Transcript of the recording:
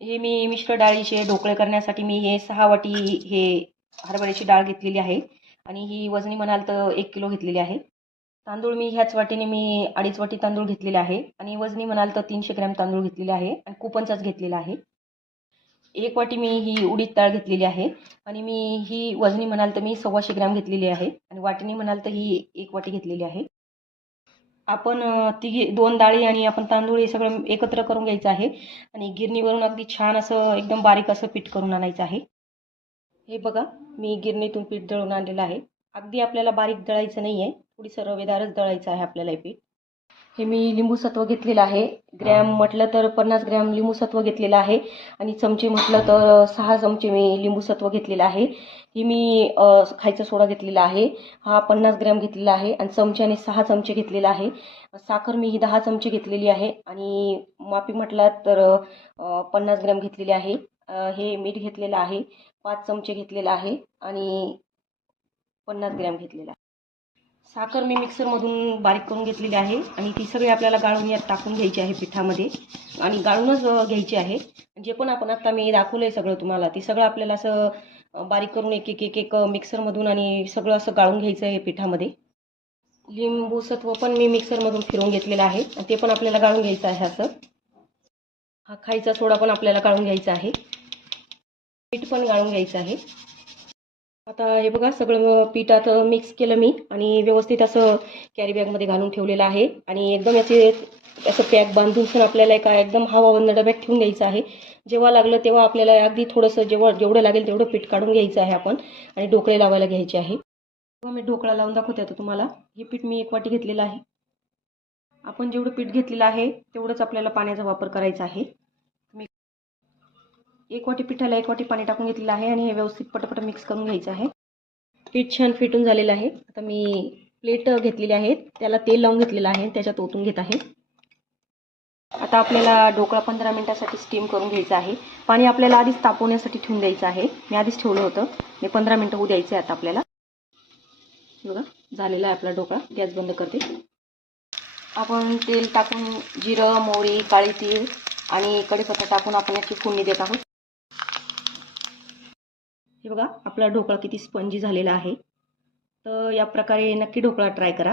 हे मी मिश्र डाळीचे ढोकळे करण्यासाठी मी हे 6 वाटी हे हरभऱ्याची डाळ घेतलेली आहे आणि ही वजनी म्हणाल तर 1 किलो घेतलेली आहे. तांदूळ मी ह्याच वाटीने मी 2.5 वाटी तांदूळ घेतलेले आहे आणि वजनी म्हणाल तर 300 ग्रॅम तांदूळ घेतलेले आहे आणि कुपनचाच घेतलेला आहे. 1 वाटी मी ही उडीद डाळ घेतलेली आहे आणि मी ही वजनी म्हणाल तर मी 125 ग्रॅम घेतलेली आहे आणि वाटीने म्हणाल तर ही 1 वाटी घेतलेली आहे. आपण तिघी 2 डाळी आणि आपण तांदूळ हे सगळं एकत्र करून घ्यायचं आहे आणि गिरणीवरून अगदी छान असं एकदम बारीक असं पीठ करून आणायचं आहे. हे बघा, मी गिरणीतून पीठ दळून आणलेलं आहे. अगदी आपल्याला बारीक दळायचं नाही आहे, थोडीसं रवेदारच दळायचं आहे आपल्याला हे पीठ. हे मी लिंबूसत्व घेतलेलं आहे. ग्रॅम म्हटलं तर 50 ग्रॅम लिंबूसत्व घेतलेलं आहे आणि चमचे म्हटलं तर 6 चमचे मी लिंबूसत्व घेतलेलं आहे. ही मी खायचा सोडा घेतलेला आहे, हा 50 ग्रॅम घेतलेला आहे आणि चमच्याने 6 चमचे घेतलेला आहे. साखर मी ही 10 चमचे घेतलेली आहे आणि मापी म्हटलात तर 50 ग्रॅम घेतलेली आहे. हे मीठ घेतलेलं आहे, 5 चमचे घेतलेलं आहे आणि 50 ग्रॅम घेतलेला आहे. साखर मी मिक्सरमधून बारीक करून घेतलेली आहे आणि ती सगळी आपल्याला गाळून यात टाकून घ्यायची आहे पिठामध्ये आणि गाळूनच घ्यायची आहे. जे पण आपण आता मी दाखवलं आहे सगळं तुम्हाला, ते सगळं आपल्याला असं बारीक करून एक एक एक एक मिक्सरमधून आणि सगळं असं गाळून घ्यायचं आहे पिठामध्ये. लिंबू सत्व पण मी मिक्सरमधून फिरवून घेतलेलं आहे आणि ते पण आपल्याला गाळून घ्यायचं आहे असं. हा खायचा सोडा पण आपल्याला गाळून घ्यायचा आहे, पीठ पण गाळून घ्यायचं आहे. आता हे बघा, सगळं पीठ आता मिक्स केलं मी आणि व्यवस्थित असं कॅरी बॅगमध्ये घालून ठेवलेलं आहे आणि एकदम याचे असं पॅक बांधून आपल्याला एका एकदम हवाबंद डब्यात ठेवून द्यायचं आहे. जेव्हा लागलं तेव्हा आपल्याला अगदी थोडंसं जेवढं लागेल तेवढं पीठ काढून घ्यायचं आहे आपण आणि ढोकळे लावायला घ्यायचे आहे. मी ढोकळा लावून दाखवते आता तुम्हाला. हे पीठ मी 1 वाटी घेतलेलं आहे. आपण जेवढं पीठ घेतलेलं आहे तेवढंच आपल्याला पाण्याचा वापर करायचा आहे. मी 1 वाटी पिठाला 1 वाटी पाणी टाकून घेतलेलं आहे आणि हे व्यवस्थित पटपट मिक्स करून घ्यायचं आहे. पीठ छान फिटून झालेलं आहे. आता मी प्लेट घेतलेली आहे, त्याला तेल लावून घेतलेलं आहे, त्याच्यात ओतून घेत आहे. आता आपल्याला ढोकळा 15 मिनिटासाठी स्टीम करून घ्यायचा आहे. पाणी आपल्याला आधीच तापवण्यासाठी ठेवून द्यायचं आहे. मी आधीच ठेवलं होतं. मी 15 मिनिटं होऊ द्यायचं आहे आता आपल्याला. बघा, झालेला आहे आपला ढोकळा. गॅस बंद करते. आपण तेल टाकून जिरं, मोहरी, काळी तीळ आणि कढीपत्ता टाकून आपण याची फोडणी देत आहोत. हे बघा, आपला ढोकळा किती स्पंजी झालेला आहे. तर या प्रकारे नक्की ढोकळा ट्राय करा.